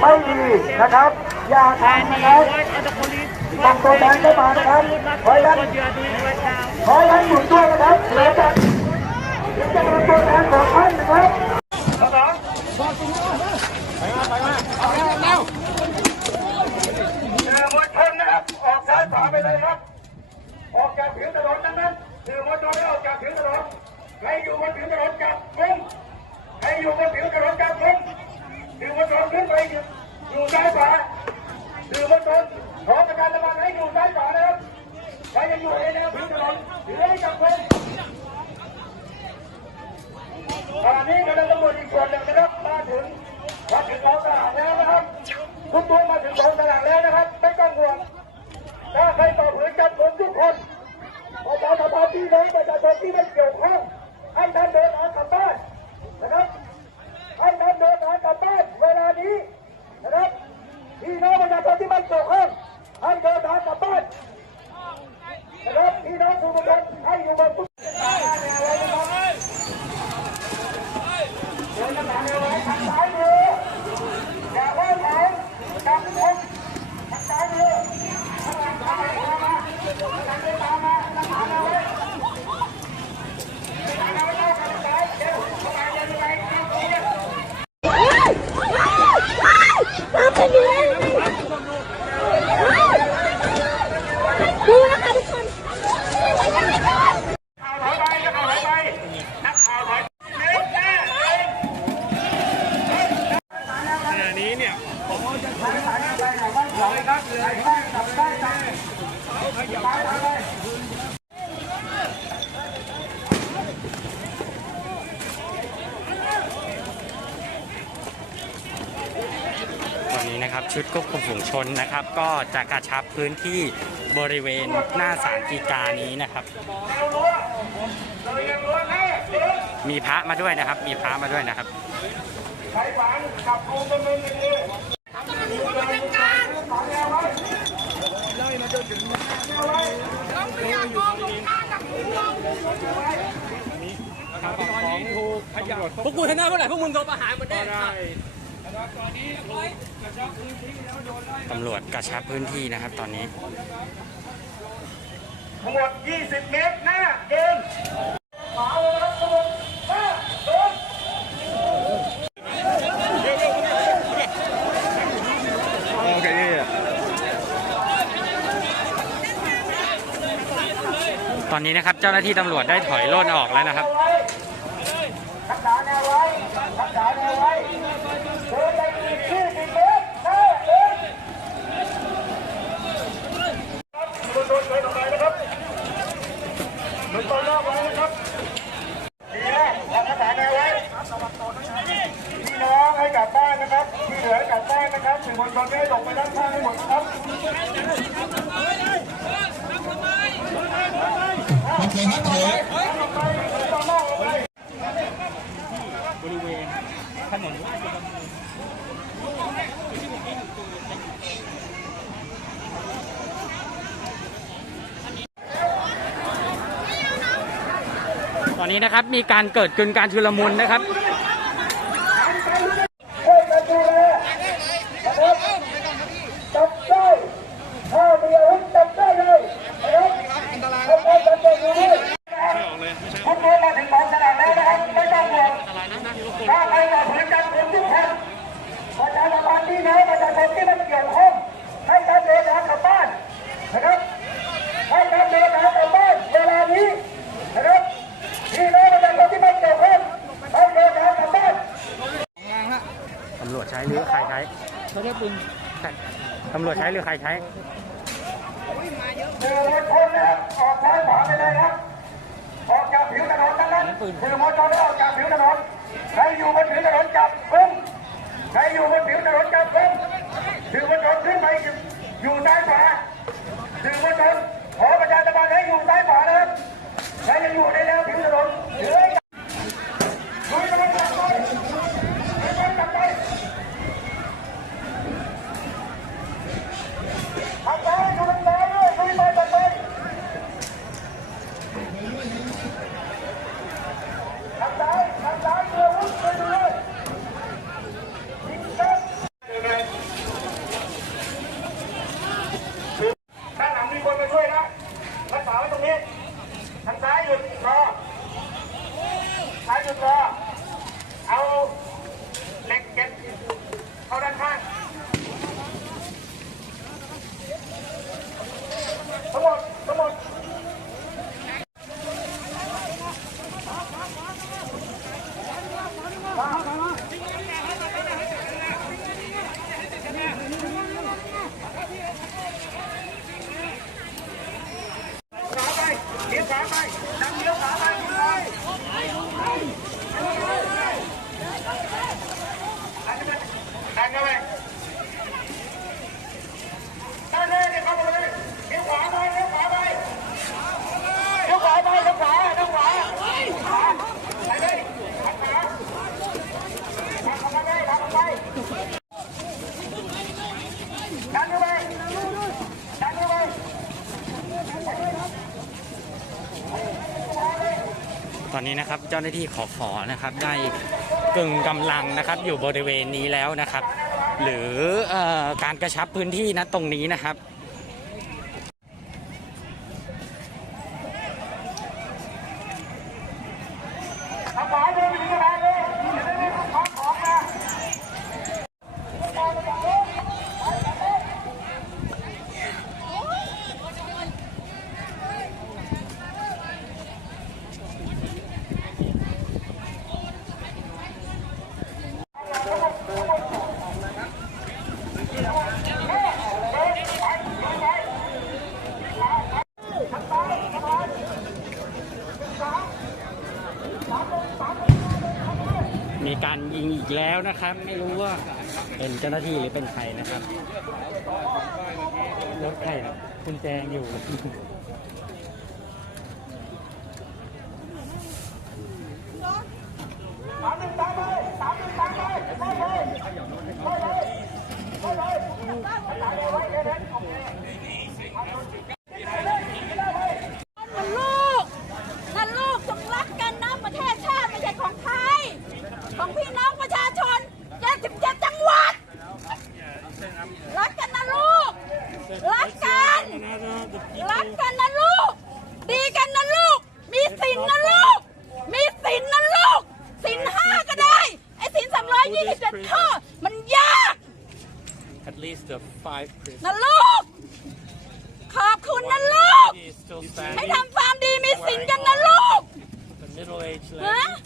ไม่ดีนะครับ อย่าทำนะครับส่งตัวแทนได้มานะครับขอให้ท่านขอให้ท่านหยุดด้วยนะครับเดี๋ยวจะเดี๋ยวจะเป็นตัวแทนของท่านนะครับ สื่อมวลชนนะครับออกซ้ายขวาไปเลยครับ ออกจากผิวถนนนั้นนั้นสื่อมวลชนให้ออกจากผิวถนนใครอยู่บนผิวถนนจับกุมใครอยู่บนผิวถนนจับกุมสื่อมวลชนขึ้นไปอยู่อยู่ซ้ายขวาสื่อมวล ชนขอประกาศระบังให้อยู่ซ้ายขวานะครับใครยังอยู่ในแนวพื้นถนนถือให้จับกุมตอนนี้กำลังตำรวจอีกส่วนหนึ่งนะครับมาถึงมาถึงกองสลากแล้วนะครับทุกตัวมาถึงกองสลากแล้วนะครับ ไม่ต้องห่วง ถ้าใครต่อผืนจับผมทุกคนประชาชนที่น้องประชาชนที่ไม่เกี่ยวข้องให้ท่านเดินทางกลับบ้านนะครับ ให้ท่านเดินทางกลับบ้านเวลานี้นะครับพี่น้องประชาชนที่ไม่เกี่ยวข้องให้เดินทางกลับบ้านนะครับ พี่น้องทุกคนให้อยู่บนทุกเดินทางเอาไว้ทางซ้ายมืออย่าว่าเขาจับผมทางซ้ายมือ ดูนะคะทุกคน ข่าวถอยไปนักข่าวถอยไปนักข่าวถอยเน็ตแน่ ขณะนี้เนี่ย ตอ นนี้นะครับ ชุดควบคุมฝูงชนนะครับ ก็จะกระชับพื้นที่บริเวณหน้าศาลฎีกานี้นะครับ มีพระมาด้วยนะครับ มีพระมาด้วยนะครับใช้ฝังขับกูดำเนินคดีพวกกูชนะเมื่อไหร่พวกมึงโดนประหารหมดแน่ ตำรวจกระชับพื้นที่นะครับตอนนี้ทั้งหมด20 เมตรหน้าเดินขวาเลยนะครับทั้งหมดหน้าเดินตอนนี้นะครับเจ้าหน้าที่ตำรวจได้ถอยร่นออกแล้วนะครับ ไว้รักษาแนวไว้รักษาแนวไว้เดินไปอีก20เมตรหน้าเดินครับคุณโดนเดินออกไปนะครับมึงตอนรอบไว้นะครับดีนะรักษาแนวไว้ พี่น้องให้กลับบ้านนะครับ ที่เหลือให้กลับบ้านนะครับสื่อมวลช นไม่ให้หลบไปด้านข้างให้หมดนะครับตอนนี้นะครับมีการเกิดกึนการชุลมุนนะครับ ช่วยกันดูแลนะครับจับได้ถ้ามีอาวุธจับได้เลยนะครับทุกคนจับได้เลยทุกคนมาถึงกองสลากแล้วนะครับไม่ต้องห่วงถ้าใครมาถึงจับผมทุกคนประชาชนที่น้อยประชาชนที่ไม่เกี่ยวข้องให้ท่านเดินทางกลับบ้านนะครับให้ท่านเดินทางกลับบ้านเวลานี้นะครับพี่น้องประชาชนที่ไม่เกี่ยวข้องให้เดินทางกลับบ้าน ตำรวจใช้หรือใครใช้ เขาใช้ปืนตำรวจใช้หรือใครใช้สื่อมวลชนนะครับออกซ้ายขวาไปเลยครับ ออกจากผิวถนนทั้งนั้นสื่อมวลชนได้ออกจากผิวถนน ใครอยู่บนผิวถนนจับกุมใครอยู่บนผิวถนนจับกุมสื่อมวลชนขึ้นไปอยู่ซ้ายขวาสื่อมวลชนขอประชาสัมพันธ์ให้อยู่ซ้ายขวานะครับ ใครยังอยู่ในแนวผิวถนนถือให้จับลุยกำลังจับไปลุยกำลังจับไปทางซ้ายอยู่ทางซ้ายด้วยลุยไปจับไปทางซ้ายทางซ้ายเรือวุ้นไปเลยยิงกัน ดันเข้าไปดันเลยเดี๋ยวเข้าไปเลยเลี้ยวขวาไปเลี้ยวขวาไปเลี้ยวขวาไปเลี้ยวขวาเลี้ยวขวาขวาไปเลยขวาขวาขวาไปขวาไปดันเข้าไปดันเข้าไปตอนนี้นะครับเจ้าหน้าที่ขอขอนะครับได้ กึ่งกำลังนะครับอยู่บริเวณนี้แล้วนะครับ หรืออการกระชับพื้นที่นะตรงนี้นะครับ ทางขวาเดินไปถึงกระดานเลยจะได้ไม่ต้องของของนะ มี การยิงอีกแล้วนะครับ ไม่รู้ว่าเป็นเจ้าหน้าที่หรือเป็นใครนะครับรถใครนะคุณแจงอยู่ สามหนึ่งตามไปสามหนึ่งตามไปไปเลยไปเลยไปเลยตายเลยไว้เดี๋ยวเดี๋ยวโอเค นั่นลูกนั่นลูกจงรักกันนะประเทศชาติไม่ใช่ของใคร ของพี่น้องประชาชน77จังหวัด รักกันนะลูก รักกัน รักกันนะลูก ดีกันนะลูก มีสินนะลูก มีสินนะลูก สินห้าก็ได้ ไอ้สินสามร้อยยี่สิบเจ็ดข้อ มันยาก at least the five priests นะลูก ขอบคุณนะลูก is still ให้ standing ทำความดีมีสินกันนะลูก the middle aged ฮะ lady ท